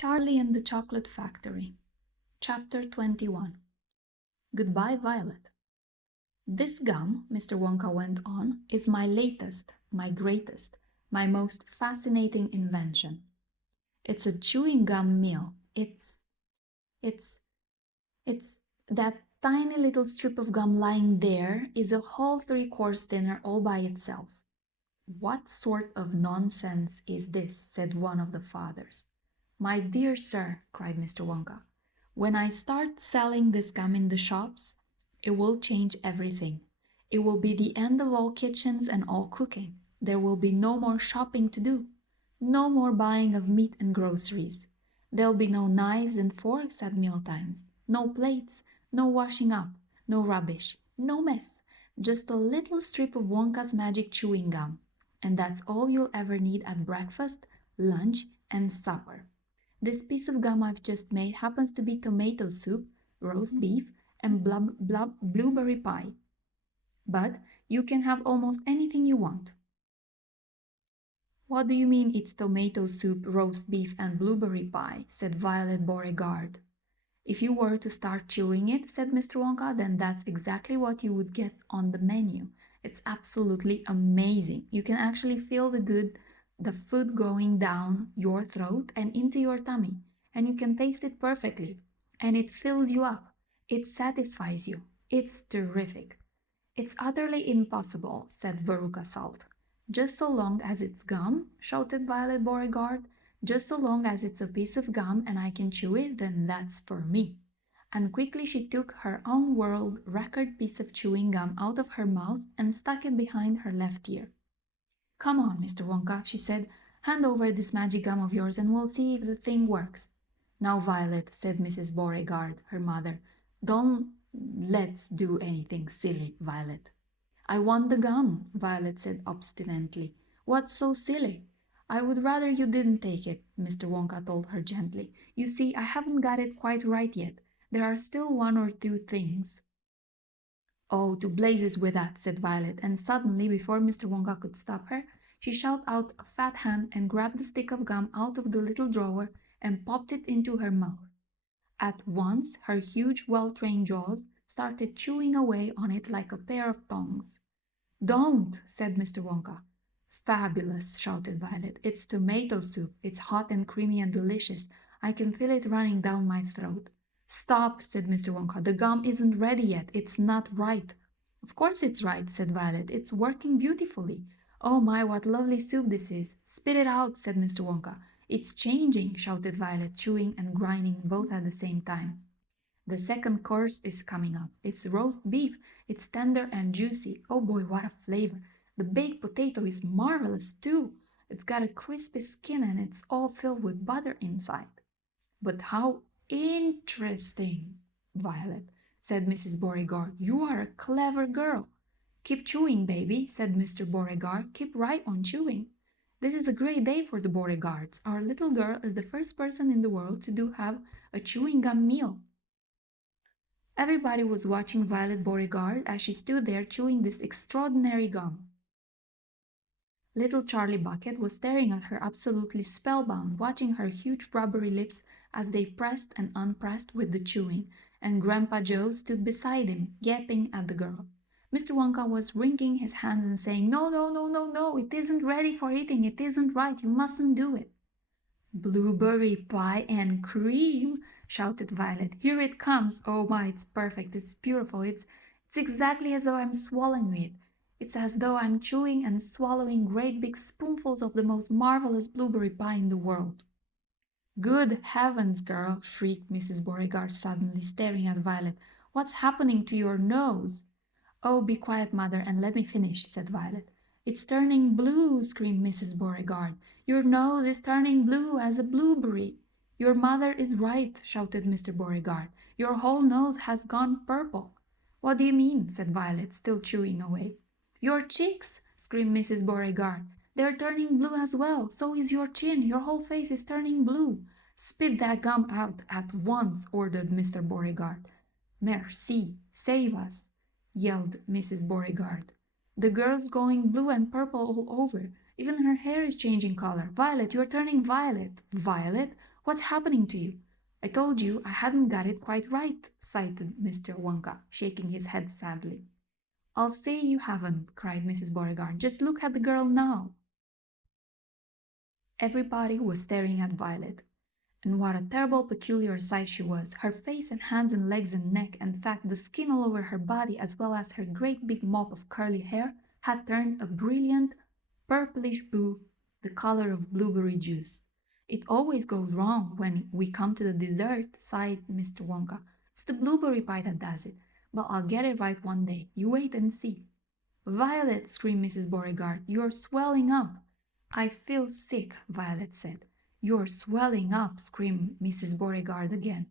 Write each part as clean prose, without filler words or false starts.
Charlie and the Chocolate Factory. Chapter 21. Goodbye, Violet. This gum, Mr. Wonka went on, is my latest, my greatest, my most fascinating invention. It's a chewing gum meal. It's that tiny little strip of gum lying there is a whole three-course dinner all by itself. What sort of nonsense is this? Said one of the fathers. My dear sir, cried Mr. Wonka, when I start selling this gum in the shops, it will change everything. It will be the end of all kitchens and all cooking. There will be no more shopping to do. No more buying of meat and groceries. There'll be no knives and forks at mealtimes. No plates, no washing up, no rubbish, no mess. Just a little strip of Wonka's magic chewing gum. And that's all you'll ever need at breakfast, lunch, and supper. This piece of gum I've just made happens to be tomato soup, roast beef, and blueberry pie. But you can have almost anything you want. What do you mean it's tomato soup, roast beef, and blueberry pie? Said Violet Beauregard. If you were to start chewing it, said Mr. Wonka, then that's exactly what you would get on the menu. It's absolutely amazing. You can actually feel the food going down your throat and into your tummy, and you can taste it perfectly, and it fills you up. It satisfies you. It's terrific. It's utterly impossible, said Veruca Salt. Just so long as it's gum, shouted Violet Beauregard. Just so long as it's a piece of gum and I can chew it, then that's for me. And quickly she took her own world record piece of chewing gum out of her mouth and stuck it behind her left ear. Come on, Mr. Wonka, she said. Hand over this magic gum of yours and we'll see if the thing works. Now, Violet, said Mrs. Beauregard, her mother, let's do anything silly, Violet. I want the gum, Violet said obstinately. What's so silly? I would rather you didn't take it, Mr. Wonka told her gently. You see, I haven't got it quite right yet. There are still one or two things. Oh, to blazes with that, said Violet, and suddenly, before Mr. Wonka could stop her, she shot out a fat hand and grabbed the stick of gum out of the little drawer and popped it into her mouth. At once, her huge, well-trained jaws started chewing away on it like a pair of tongs. Don't, said Mr. Wonka. Fabulous, shouted Violet. It's tomato soup. It's hot and creamy and delicious. I can feel it running down my throat. Stop, said Mr. Wonka. The gum isn't ready yet. It's not right. Of course it's right, said Violet. It's working beautifully. Oh my, what lovely soup this is. Spit it out, said Mr. Wonka. It's changing, shouted Violet, chewing and grinding both at the same time. The second course is coming up. It's roast beef. It's tender and juicy. Oh boy, what a flavor. The baked potato is marvelous too. It's got a crispy skin and it's all filled with butter inside. But how interesting, Violet, said Mrs. Beauregard. You are a clever girl. Keep chewing, baby, said Mr. Beauregard. Keep right on chewing. This is a great day for the Beauregards. Our little girl is the first person in the world to have a chewing gum meal. Everybody was watching Violet Beauregard as she stood there chewing this extraordinary gum. Little Charlie Bucket was staring at her absolutely spellbound, watching her huge rubbery lips as they pressed and unpressed with the chewing, and Grandpa Joe stood beside him, gaping at the girl. Mr. Wonka was wringing his hands and saying, No, no, no, no, no, it isn't ready for eating, it isn't right, you mustn't do it. Blueberry pie and cream, shouted Violet. Here it comes. Oh my, it's perfect, it's beautiful, it's exactly as though I'm swallowing it. It's as though I'm chewing and swallowing great big spoonfuls of the most marvelous blueberry pie in the world. Good heavens, girl, shrieked Mrs. Beauregard suddenly, staring at Violet. What's happening to your nose? Oh, be quiet, mother, and let me finish, said Violet. It's turning blue, screamed Mrs. Beauregard. Your nose is turning blue as a blueberry. Your mother is right, shouted Mr. Beauregard. Your whole nose has gone purple. What do you mean? Said Violet, still chewing away. Your cheeks, screamed Mrs. Beauregard. They're turning blue as well. So is your chin. Your whole face is turning blue. Spit that gum out at once, ordered Mr. Beauregard. Merci, save us, yelled Mrs. Beauregard. The girl's going blue and purple all over. Even her hair is changing color. Violet, you're turning violet. Violet? What's happening to you? I told you I hadn't got it quite right, sighed Mr. Wonka, shaking his head sadly. I'll say you haven't, cried Mrs. Beauregard. Just look at the girl now. Everybody was staring at Violet. And what a terrible peculiar sight she was. Her face and hands and legs and neck, in fact the skin all over her body as well as her great big mop of curly hair, had turned a brilliant purplish blue, the color of blueberry juice. It always goes wrong when we come to the dessert, sighed Mr. Wonka. It's the blueberry pie that does it. But I'll get it right one day. You wait and see. Violet, screamed Mrs. Beauregard, you're swelling up. I feel sick, Violet said. You're swelling up, screamed Mrs. Beauregard again.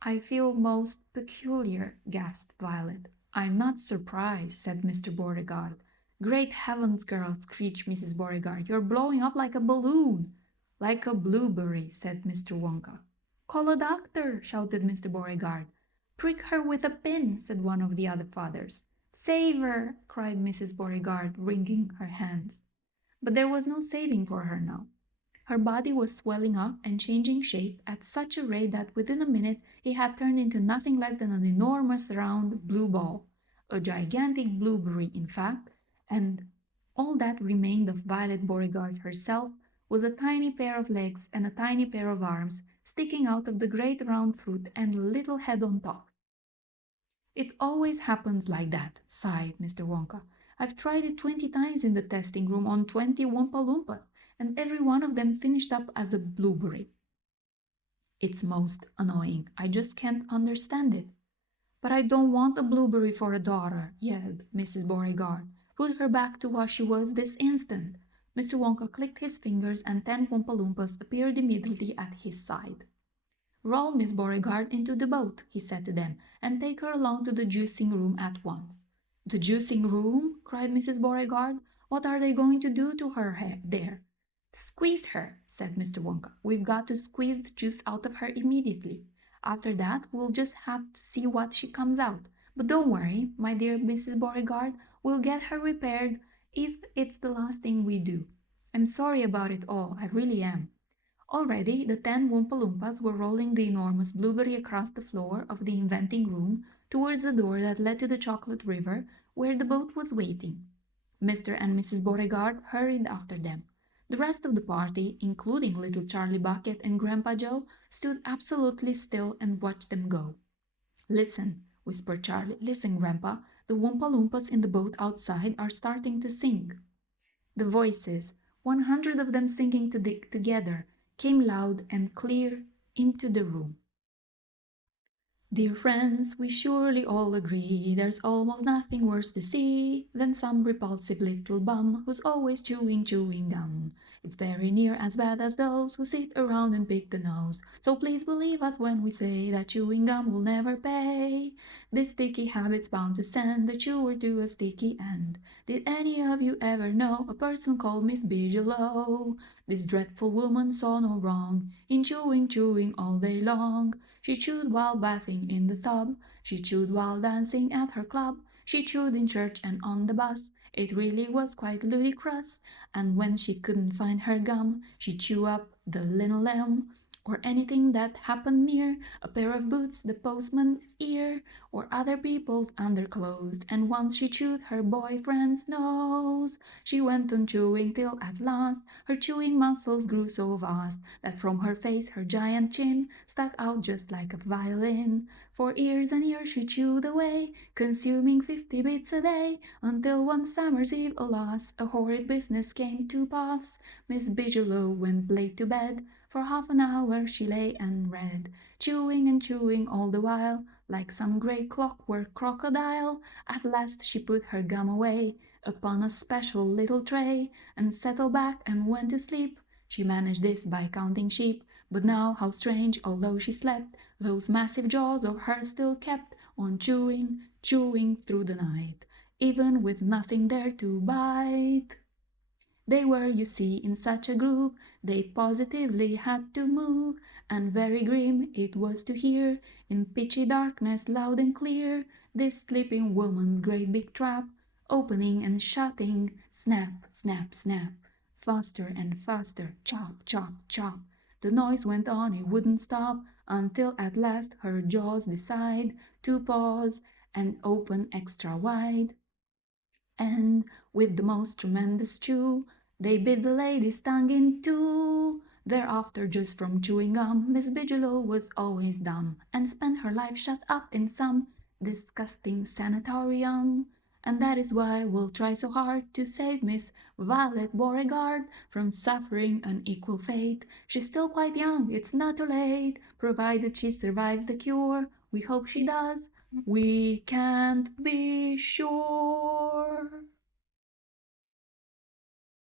I feel most peculiar, gasped Violet. I'm not surprised, said Mr. Beauregard. Great heavens, girl, screeched Mrs. Beauregard. You're blowing up like a balloon. Like a blueberry, said Mr. Wonka. Call a doctor, shouted Mr. Beauregard. Prick her with a pin, said one of the other fathers. Save her, cried Mrs. Beauregard, wringing her hands. But there was no saving for her now. Her body was swelling up and changing shape at such a rate that within a minute it had turned into nothing less than an enormous round blue ball, a gigantic blueberry in fact, and all that remained of Violet Beauregard herself was a tiny pair of legs and a tiny pair of arms sticking out of the great round fruit and a little head on top. It always happens like that, sighed Mr. Wonka. I've tried it 20 times in the testing room on 20 Wumpa Loompas, and every one of them finished up as a blueberry. It's most annoying. I just can't understand it. But I don't want a blueberry for a daughter, yelled Mrs. Beauregard. Put her back to what she was this instant. Mr. Wonka clicked his fingers and 10 Wumpa Loompas appeared immediately at his side. Roll Miss Beauregard into the boat, he said to them, and take her along to the juicing room at once. The juicing room? Cried Mrs. Beauregard. What are they going to do to her there? Squeeze her, said Mr. Wonka. We've got to squeeze the juice out of her immediately. After that, we'll just have to see what she comes out. But don't worry, my dear Mrs. Beauregard, we'll get her repaired if it's the last thing we do. I'm sorry about it all, I really am. Already, the 10 Wumpa Loompas were rolling the enormous blueberry across the floor of the inventing room towards the door that led to the chocolate river where the boat was waiting. Mr. and Mrs. Beauregard hurried after them. The rest of the party, including little Charlie Bucket and Grandpa Joe, stood absolutely still and watched them go. Listen, whispered Charlie. Listen, Grandpa, the Wumpa Loompas in the boat outside are starting to sing. The voices, 100 of them singing together, came loud and clear into the room. Dear friends, we surely all agree there's almost nothing worse to see than some repulsive little bum who's always chewing gum. It's very near as bad as those who sit around and pick the nose. So please believe us when we say that chewing gum will never pay. This sticky habit's bound to send the chewer to a sticky end. Did any of you ever know a person called Miss Bigelow? This dreadful woman saw no wrong in chewing all day long. She chewed while bathing in the tub, she chewed while dancing at her club, she chewed in church and on the bus. It really was quite ludicrous. And when she couldn't find her gum, she'd chew up the linoleum, or anything that happened near, a pair of boots, the postman's ear, or other people's underclothes. And once she chewed her boyfriend's nose. She went on chewing till at last her chewing muscles grew so vast that from her face her giant chin stuck out just like a violin. For years and years she chewed away, consuming 50 bits a day, until one summer's eve, alas, a horrid business came to pass. Miss Bigelow went late to bed. For half an hour she lay and read, chewing and chewing all the while, like some great clockwork crocodile. At last she put her gum away upon a special little tray, and settled back and went to sleep. She managed this by counting sheep, but now how strange, although she slept, those massive jaws of hers still kept on chewing through the night, even with nothing there to bite. They were, you see, in such a groove, they positively had to move, and very grim it was to hear, in pitchy darkness loud and clear, this sleeping woman's great big trap, opening and shutting, snap, snap, snap, faster and faster, chop, chop, chop. The noise went on, it wouldn't stop, until at last her jaws decide to pause and open extra wide. And with the most tremendous chew, they bit the lady's tongue in two. Thereafter, just from chewing gum, Miss Bigelow was always dumb, and spent her life shut up in some disgusting sanatorium. And that is why we'll try so hard to save Miss Violet Beauregard from suffering an equal fate. She's still quite young, it's not too late, provided she survives the cure. We hope she does. We can't be sure.